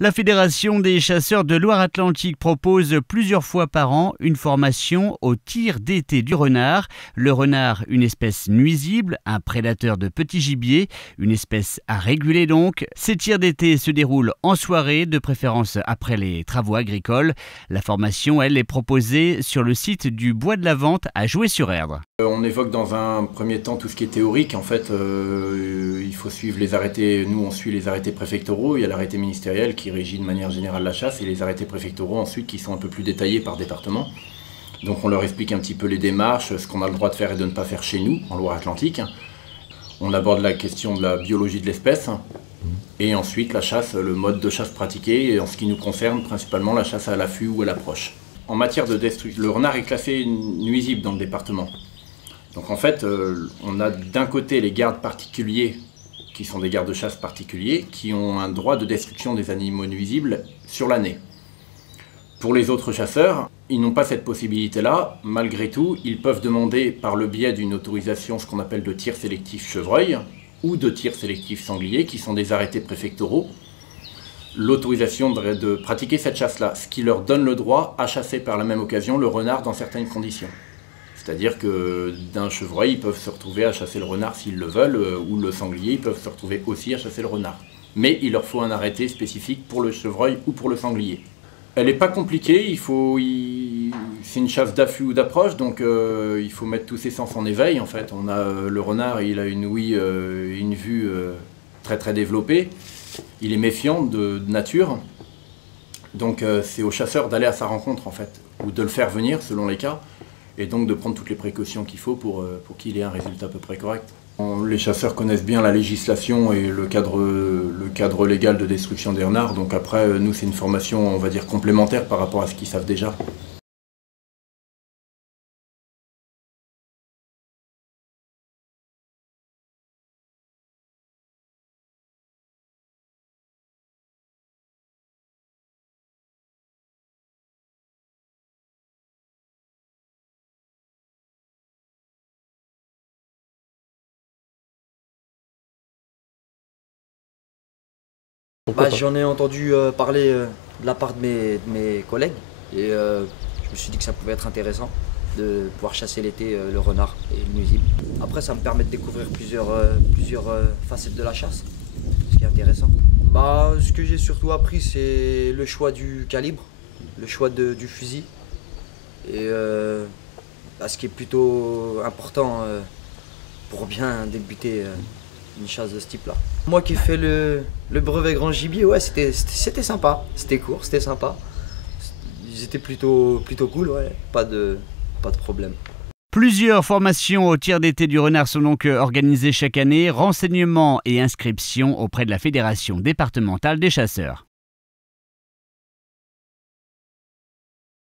La Fédération des chasseurs de Loire-Atlantique propose plusieurs fois par an une formation au tir d'été du renard. Le renard, une espèce nuisible, un prédateur de petit gibier, une espèce à réguler donc. Ces tirs d'été se déroulent en soirée, de préférence après les travaux agricoles. La formation, elle, est proposée sur le site du Bois de la Vente à Joué-sur-Erdre. On évoque dans un premier temps tout ce qui est théorique. En fait, il faut suivre les arrêtés. Nous, on suit les arrêtés préfectoraux. Il y a l'arrêté ministériel qui régit de manière générale la chasse et les arrêtés préfectoraux ensuite qui sont un peu plus détaillés par département. Donc on leur explique un petit peu les démarches, ce qu'on a le droit de faire et de ne pas faire chez nous, en Loire-Atlantique. On aborde la question de la biologie de l'espèce et ensuite la chasse, le mode de chasse pratiqué et en ce qui nous concerne, principalement la chasse à l'affût ou à l'approche. En matière de destruction, le renard est classé nuisible dans le département. Donc en fait, on a d'un côté les gardes particuliers, qui sont des gardes de chasse particuliers, qui ont un droit de destruction des animaux nuisibles sur l'année. Pour les autres chasseurs, ils n'ont pas cette possibilité-là. Malgré tout, ils peuvent demander par le biais d'une autorisation ce qu'on appelle de tir sélectif chevreuil ou de tir sélectif sanglier, qui sont des arrêtés préfectoraux, l'autorisation de pratiquer cette chasse-là, ce qui leur donne le droit à chasser par la même occasion le renard dans certaines conditions. C'est-à-dire que d'un chevreuil, ils peuvent se retrouver à chasser le renard s'ils le veulent, ou le sanglier, ils peuvent se retrouver aussi à chasser le renard. Mais il leur faut un arrêté spécifique pour le chevreuil ou pour le sanglier. Elle n'est pas compliquée, c'est une chasse d'affût ou d'approche, donc il faut mettre tous ses sens en éveil. En fait, on a le renard, il a une ouïe, une vue très très développée. Il est méfiant de nature, donc c'est au chasseur d'aller à sa rencontre en fait, ou de le faire venir selon les cas. Et donc de prendre toutes les précautions qu'il faut pour qu'il ait un résultat à peu près correct. Les chasseurs connaissent bien la législation et le cadre légal de destruction des renards, donc après, nous, c'est une formation, on va dire, complémentaire par rapport à ce qu'ils savent déjà. J'en ai entendu parler de la part de mes collègues et je me suis dit que ça pouvait être intéressant de pouvoir chasser l'été le renard et le nuisible. Après, ça me permet de découvrir plusieurs facettes de la chasse, ce qui est intéressant. Ce que j'ai surtout appris, c'est le choix du calibre, le choix du fusil et ce qui est plutôt important pour bien débuter une chasse de ce type-là. Moi qui ai fait le brevet grand gibier, ouais, c'était sympa, c'était court, c'était sympa. Ils étaient plutôt cool, ouais, pas de problème. Plusieurs formations au tir d'été du renard sont donc organisées chaque année. Renseignements et inscriptions auprès de la Fédération départementale des chasseurs.